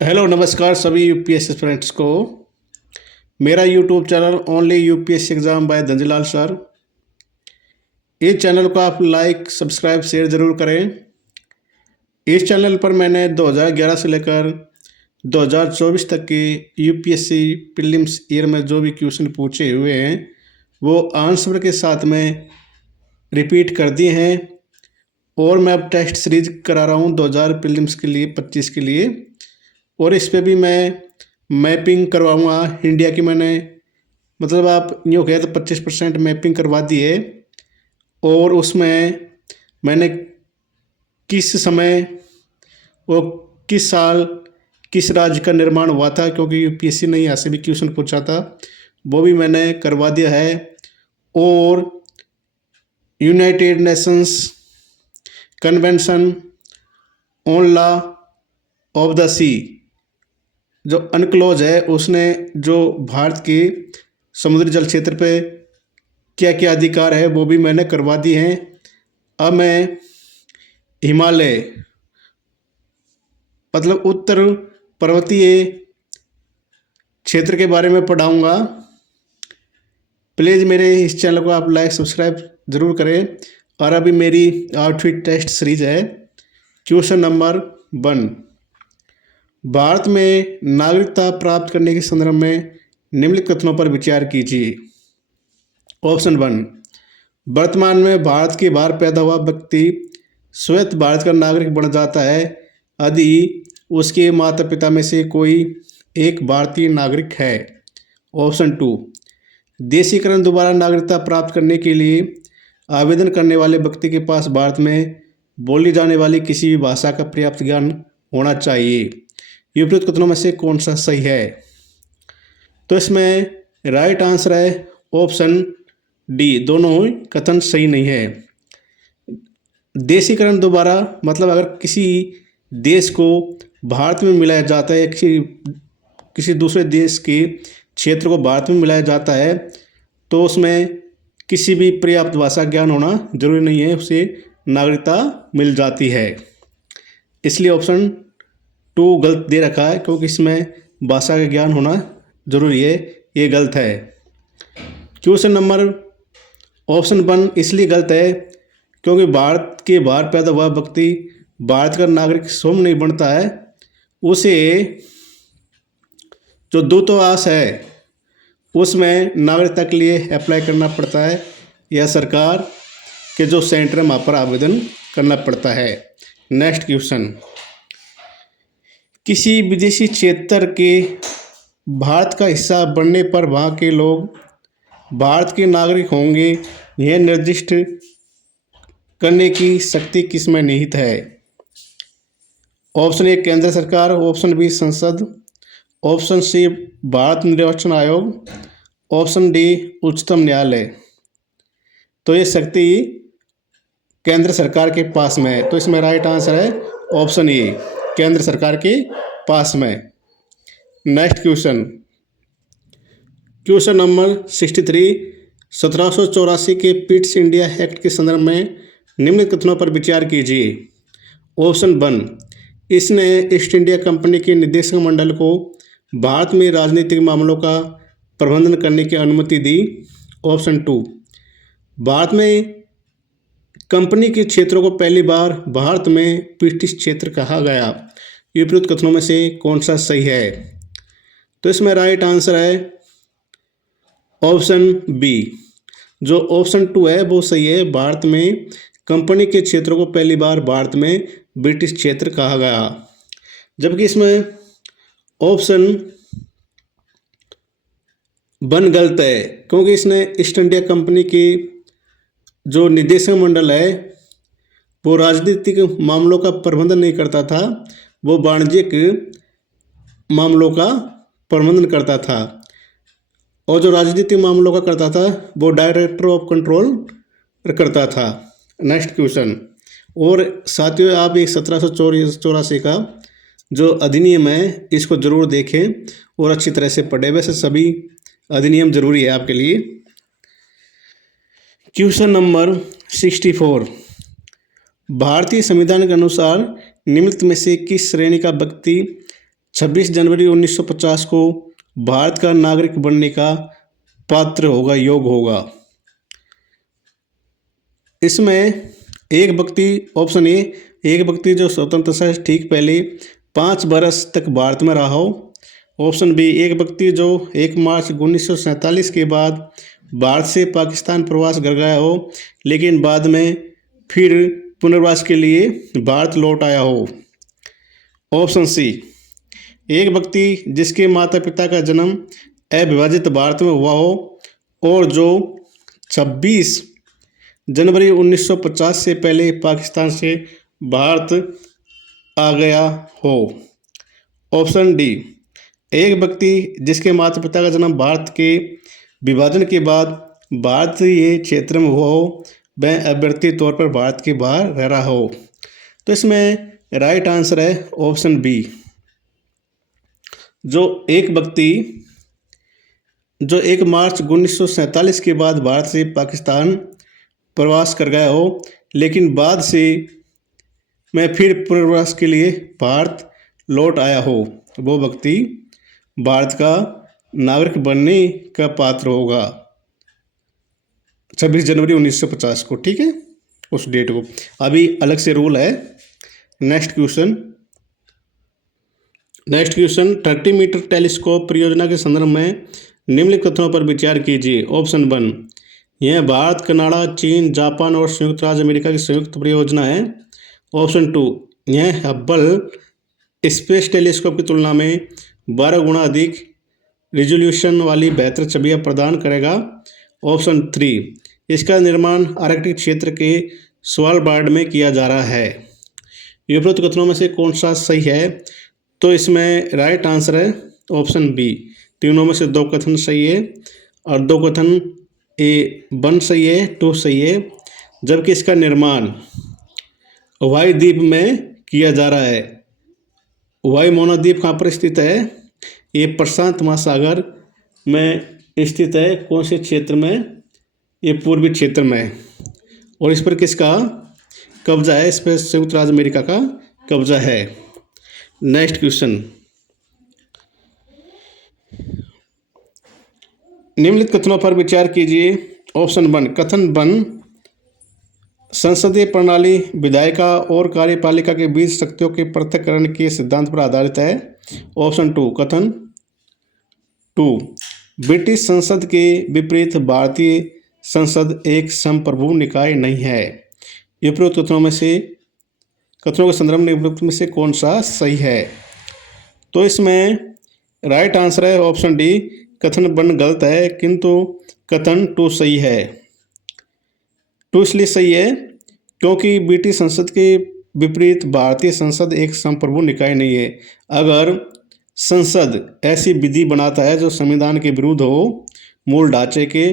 Hello नमस्कार सभी UPSC students को। मेरा YouTube channel only UPSC exam by Dhanjilal sir. इस चैनल को आप लाइक सब्सक्राइब शेयर ज़रूर करें। इस चैनल पर मैंने 2011 से लेकर 2024 तक के यूपीएससी प्रीलिम्स ईयर में जो भी क्वेश्चन पूछे हुए हैं वो आंसर के साथ में रिपीट कर दिए हैं। और मैं अब टेस्ट सीरीज करा रहा हूँ 2000 प्रीलिम्स के लिए 25 के लिए। और इस पे भी मैं मैपिंग करवाऊँगा इंडिया की। मैंने मतलब आप यूँ कहे तो 25% मैपिंग करवा दी है। और उसमें मैंने किस समय और किस साल किस राज्य का निर्माण हुआ था, क्योंकि यूपीएससी ने यहाँ से भी क्वेश्चन पूछा था, वो भी मैंने करवा दिया है। और United Nations Convention on Law of the Sea जो अनक्लोज है, उसने जो भारत के समुद्री जल क्षेत्र पे क्या क्या अधिकार है वो भी मैंने करवा दी हैं। अब मैं हिमालय मतलब उत्तर पर्वतीय क्षेत्र के बारे में पढ़ाऊँगा। प्लीज़ मेरे इस चैनल को आप लाइक सब्सक्राइब ज़रूर करें। और अभी मेरी आउटफिट टेस्ट सीरीज है। क्वेश्चन नंबर 1, भारत में नागरिकता प्राप्त करने के संदर्भ में निम्नलिखित कथनों पर विचार कीजिए। ऑप्शन 1, वर्तमान में भारत के बाहर पैदा हुआ व्यक्ति स्वतः भारत का नागरिक बन जाता है यदि उसके माता पिता में से कोई एक भारतीय नागरिक है। ऑप्शन 2, देशीकरण दोबारा नागरिकता प्राप्त करने के लिए आवेदन करने वाले व्यक्ति के पास भारत में बोली जाने वाली किसी भी भाषा का पर्याप्त ज्ञान होना चाहिए। विपरीत कथनों में से कौन सा सही है? तो इसमें राइट आंसर है ऑप्शन डी, दोनों कथन सही नहीं है। देशीकरण दोबारा मतलब अगर किसी देश को भारत में मिलाया जाता है, किसी दूसरे देश के क्षेत्र को भारत में मिलाया जाता है, तो उसमें किसी भी पर्याप्त भाषा ज्ञान होना जरूरी नहीं है, उसे नागरिकता मिल जाती है। इसलिए ऑप्शन 2 गलत दे रखा है, क्योंकि इसमें भाषा का ज्ञान होना जरूरी है, ये गलत है। क्वेश्चन नंबर ऑप्शन 1 इसलिए गलत है क्योंकि भारत के बाहर पैदा हुआ व्यक्ति भारत का नागरिक स्वयं नहीं बनता है, उसे जो दूतावास है उसमें नागरिकता के लिए अप्लाई करना पड़ता है या सरकार के जो सेंटर है वहाँ पर आवेदन करना पड़ता है। नेक्स्ट क्वेश्चन, किसी विदेशी क्षेत्र के भारत का हिस्सा बनने पर वहाँ के लोग भारत के नागरिक होंगे, यह निर्दिष्ट करने की शक्ति किसमें निहित है? ऑप्शन ए केंद्र सरकार, ऑप्शन बी संसद, ऑप्शन सी भारत निर्वाचन आयोग, ऑप्शन डी उच्चतम न्यायालय। तो ये शक्ति केंद्र सरकार के पास में है, तो इसमें राइट आंसर है ऑप्शन ए, केंद्र सरकार के पास में। नेक्स्ट क्वेश्चन, क्वेश्चन नंबर 63, 1784 के पिट्स इंडिया एक्ट के संदर्भ में निम्नलिखित कथनों पर विचार कीजिए। ऑप्शन 1, इसने ईस्ट इंडिया कंपनी के निदेशक मंडल को भारत में राजनीतिक मामलों का प्रबंधन करने की अनुमति दी। ऑप्शन 2, भारत में कंपनी के क्षेत्रों को पहली बार भारत में ब्रिटिश क्षेत्र कहा गया। विपरीत कथनों में से कौन सा सही है? तो इसमें राइट आंसर है ऑप्शन बी, जो ऑप्शन 2 है वो सही है। भारत में कंपनी के क्षेत्रों को पहली बार भारत में ब्रिटिश क्षेत्र कहा गया। जबकि इसमें ऑप्शन 1 गलत है, क्योंकि इसने ईस्ट इंडिया कंपनी की जो निदेशक मंडल है वो राजनीतिक मामलों का प्रबंधन नहीं करता था, वो वाणिज्यिक मामलों का प्रबंधन करता था। और जो राजनीतिक मामलों का करता था वो डायरेक्टर ऑफ कंट्रोल करता था। नेक्स्ट क्वेश्चन, और साथियों आप ये 1784 का जो अधिनियम है इसको ज़रूर देखें और अच्छी तरह से पढ़ें। वैसे सभी अधिनियम जरूरी है आपके लिए। क्वेश्चन नंबर 64, भारतीय संविधान के अनुसार निम्नलिखित में से किस श्रेणी का व्यक्ति 26 जनवरी 1950 को भारत का नागरिक बनने का पात्र होगा, योग्य होगा। इसमें एक व्यक्ति, ऑप्शन ए, एक व्यक्ति जो स्वतंत्रता से ठीक पहले 5 वर्ष तक भारत में रहा हो। ऑप्शन बी, एक व्यक्ति जो 1 मार्च 1947 के बाद भारत से पाकिस्तान प्रवास कर गया हो लेकिन बाद में फिर पुनर्वास के लिए भारत लौट आया हो। ऑप्शन सी, एक व्यक्ति जिसके माता पिता का जन्म अविभाजित भारत में हुआ हो और जो 26 जनवरी 1950 से पहले पाकिस्तान से भारत आ गया हो। ऑप्शन डी, एक व्यक्ति जिसके माता पिता का जन्म भारत के विभाजन के बाद भारतीय क्षेत्र में हुआ हो, वह अव्यक्ति तौर पर भारत के बाहर रह रहा हो। तो इसमें राइट आंसर है ऑप्शन बी, जो एक व्यक्ति जो 1 मार्च 1947 के बाद भारत से पाकिस्तान प्रवास कर गया हो लेकिन बाद से मैं फिर पुनर्वास के लिए भारत लौट आया हो, वो व्यक्ति भारत का नागरिक बनने का पात्र होगा 26 जनवरी 1950 को। ठीक है, उस डेट को। अभी अलग से रूल है। नेक्स्ट क्वेश्चन 30 मीटर टेलीस्कोप परियोजना के संदर्भ में निम्नलिखित कथनों पर विचार कीजिए। ऑप्शन 1, यह भारत, कनाडा, चीन, जापान और संयुक्त राज्य अमेरिका की संयुक्त परियोजना है। ऑप्शन 2, यह हब्बल स्पेस टेलीस्कोप की तुलना में 12 गुना अधिक रिजोल्यूशन वाली बेहतर छवियां प्रदान करेगा। ऑप्शन 3, इसका निर्माण आर्कटिक क्षेत्र के स्वालबार्ड में किया जा रहा है। ये उपरोक्त कथनों में से कौन सा सही है? तो इसमें राइट आंसर है ऑप्शन बी। तीनों में से 2 कथन सही है और 2 कथन ए 1 सही है, 2 सही है, जबकि इसका निर्माण हवाई द्वीप में किया जा रहा है। हवाई महाद्वीप कहाँ पर स्थित है? ये प्रशांत महासागर में स्थित है। कौन से क्षेत्र में? ये पूर्वी क्षेत्र में। और इस पर किसका कब्जा है? इस पर संयुक्त राज्य अमेरिका का कब्जा है। नेक्स्ट क्वेश्चन, निम्नलिखित कथनों पर विचार कीजिए। ऑप्शन 1, कथन 1 संसदीय प्रणाली विधायिका और कार्यपालिका के बीच शक्तियों के पृथक्करण के सिद्धांत पर आधारित है। ऑप्शन 2, कथन 2 ब्रिटिश संसद के विपरीत भारतीय संसद एक संप्रभु निकाय नहीं है। उपरोक्त कथनों के संदर्भ में उपरोक्त में से कौन सा सही है? तो इसमें राइट आंसर है ऑप्शन डी, कथन 1 गलत है किंतु कथन 2 सही है। 2 इसलिए सही है क्योंकि ब्रिटिश संसद के विपरीत भारतीय संसद एक संप्रभु निकाय नहीं है। अगर संसद ऐसी विधि बनाता है जो संविधान के विरुद्ध हो, मूल ढांचे के,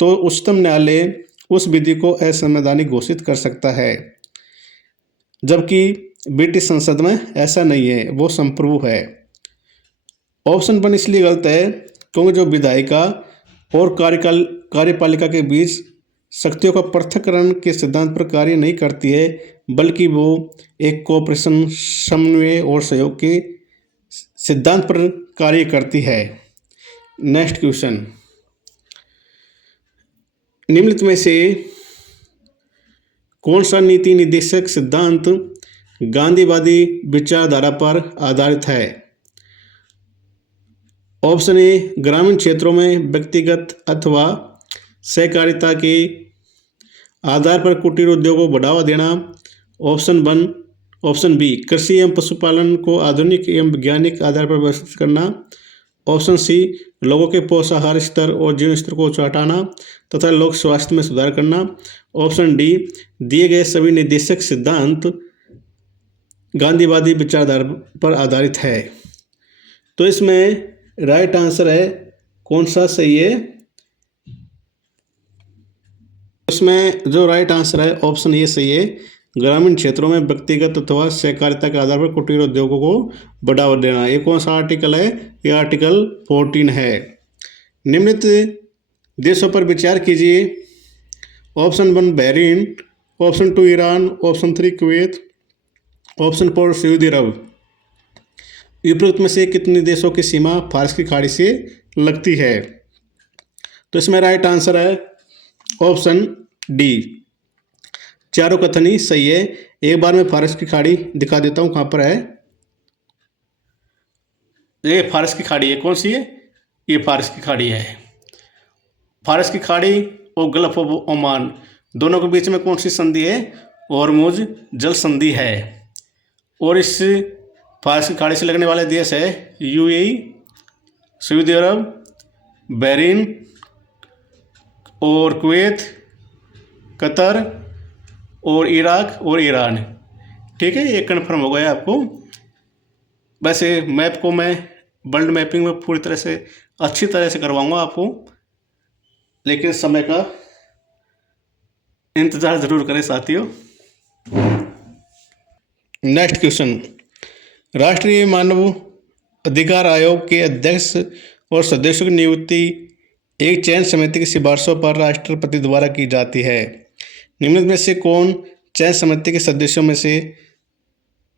तो उच्चतम न्यायालय उस विधि को असंवैधानिक घोषित कर सकता है, जबकि ब्रिटिश संसद में ऐसा नहीं है, वो संप्रभु है। ऑप्शन 1 इसलिए गलत है क्योंकि जो विधायिका और कार्यपालिका के बीच शक्तियों का पृथक्करण के सिद्धांत पर कार्य नहीं करती है, बल्कि वो एक कोऑपरेशन, समन्वय और सहयोग के सिद्धांत पर कार्य करती है। नेक्स्ट क्वेश्चन, निम्नलिखित में से कौन सा नीति निर्देशक सिद्धांत गांधीवादी विचारधारा पर आधारित है? ऑप्शन ए, ग्रामीण क्षेत्रों में व्यक्तिगत अथवा सहकारिता के आधार पर कुटीर उद्योग को बढ़ावा देना। ऑप्शन बी, कृषि एवं पशुपालन को आधुनिक एवं वैज्ञानिक आधार पर व्यवस्थित करना। ऑप्शन सी, लोगों के पोषाहार स्तर और जीवन स्तर को चौटाना तथा लोक स्वास्थ्य में सुधार करना। ऑप्शन डी, दिए गए सभी निर्देशक सिद्धांत गांधीवादी विचारधारा पर आधारित है। तो इसमें राइट आंसर है कौन सा सही है? इसमें जो राइट आंसर है ऑप्शन ए सही है, ग्रामीण क्षेत्रों में व्यक्तिगत अथवा सहकारिता के आधार पर कुटीर उद्योगों को बढ़ावा देना। ये कौन सा आर्टिकल है? ये आर्टिकल 14 है। निम्नलिखित देशों पर विचार कीजिए। Option 1 Bahrain, option 2 Iran, option 3 Kuwait, option 4 Saudi Arab. उपरोक्त में से कितने देशों की सीमा फारस की खाड़ी से लगती है? तो इसमें राइट आंसर है ऑप्शन डी, चारों कथन ही सही है। एक बार मैं फारस की खाड़ी दिखा देता हूँ कहाँ पर है। ये फारस की खाड़ी है, कौन सी है? ये फारस की खाड़ी है। फारस की खाड़ी और गल्फ ऑफ ओमान दोनों के बीच में कौन सी संधि है? हॉर्मुज जल संधि है। और इस फारस की खाड़ी से लगने वाले देश है यूएई, सऊदी अरब, बहरीन और कुवैत, कतर और इराक और ईरान। ठीक है, ये कन्फर्म हो गया आपको। वैसे मैप को मैं वर्ल्ड मैपिंग में पूरी तरह से अच्छी तरह से करवाऊंगा आपको, लेकिन समय का इंतज़ार ज़रूर करें साथियों। नेक्स्ट क्वेश्चन, राष्ट्रीय मानव अधिकार आयोग के अध्यक्ष और सदस्यों की नियुक्ति एक चयन समिति की सिफारिशों पर राष्ट्रपति द्वारा की जाती है। निम्नलिखित में से कौन चयन समिति के सदस्यों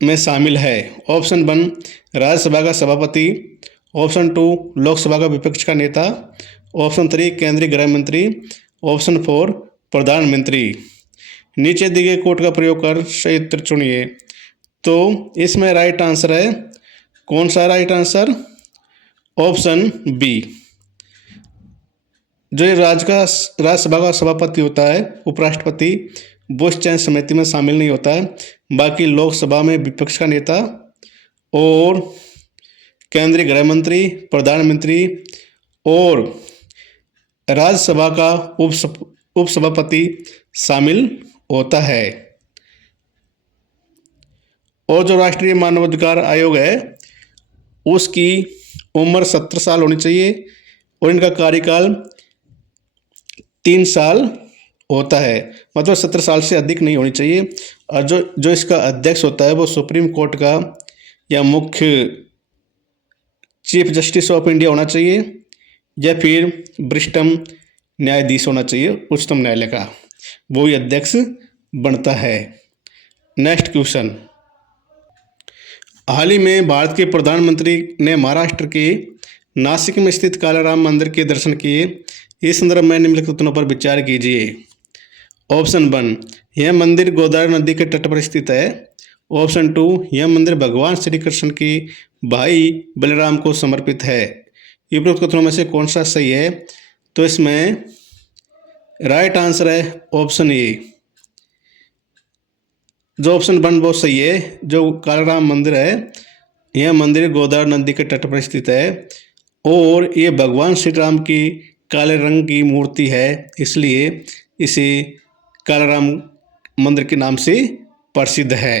में शामिल है? ऑप्शन 1 राज्यसभा का सभापति, ऑप्शन 2 लोकसभा का विपक्ष का नेता, ऑप्शन 3 केंद्रीय गृह मंत्री, ऑप्शन 4 प्रधानमंत्री। नीचे दिए गए कोड का प्रयोग कर सही उत्तर चुनिए। तो इसमें राइट आंसर है, कौन सा राइट आंसर? ऑप्शन बी, जो राज्यसभा का सभापति होता है, उपराष्ट्रपति, वो इस चयन समिति में शामिल नहीं होता है। बाकी लोकसभा में विपक्ष का नेता और केंद्रीय गृह मंत्री, प्रधानमंत्री और राज्यसभा का उपसभापति शामिल होता है। और जो राष्ट्रीय मानवाधिकार आयोग है उसकी उम्र 17 साल होनी चाहिए और इनका कार्यकाल 3 साल होता है, मतलब 17 साल से अधिक नहीं होनी चाहिए। और जो इसका अध्यक्ष होता है वो सुप्रीम कोर्ट का या मुख्य चीफ जस्टिस ऑफ इंडिया होना चाहिए या फिर वरिष्ठतम न्यायाधीश होना चाहिए उच्चतम न्यायालय का, वो ही अध्यक्ष बनता है। नेक्स्ट क्वेश्चन, हाल ही में भारत के प्रधानमंत्री ने महाराष्ट्र के नासिक में स्थित कालाराम मंदिर के दर्शन किए। इस संदर्भ में निम्नलिखित कथनों पर विचार कीजिए। ऑप्शन 1 यह मंदिर गोदावरी नदी के तट पर स्थित है। ऑप्शन 2 यह मंदिर भगवान श्री कृष्ण के भाई बलराम को समर्पित है। उपरोक्त कथनों में से कौन सा सही है? तो इसमें राइट आंसर है ऑप्शन ए, जो ऑप्शन 1 वो सही है। जो कालाराम मंदिर है यह मंदिर गोदावरी नदी के तट पर स्थित है और ये भगवान श्री राम की काले रंग की मूर्ति है, इसलिए इसे कालाराम मंदिर के नाम से प्रसिद्ध है।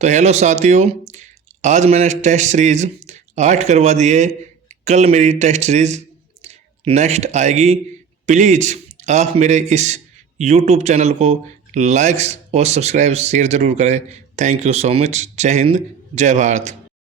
तो हेलो साथियों, आज मैंने टेस्ट सीरीज 8 करवा दी है। कल मेरी टेस्ट सीरीज नेक्स्ट आएगी। प्लीज़ आप मेरे इस YouTube चैनल को लाइक्स और सब्सक्राइब शेयर ज़रूर करें। Thank you so much. जय हिंद, जय भारत।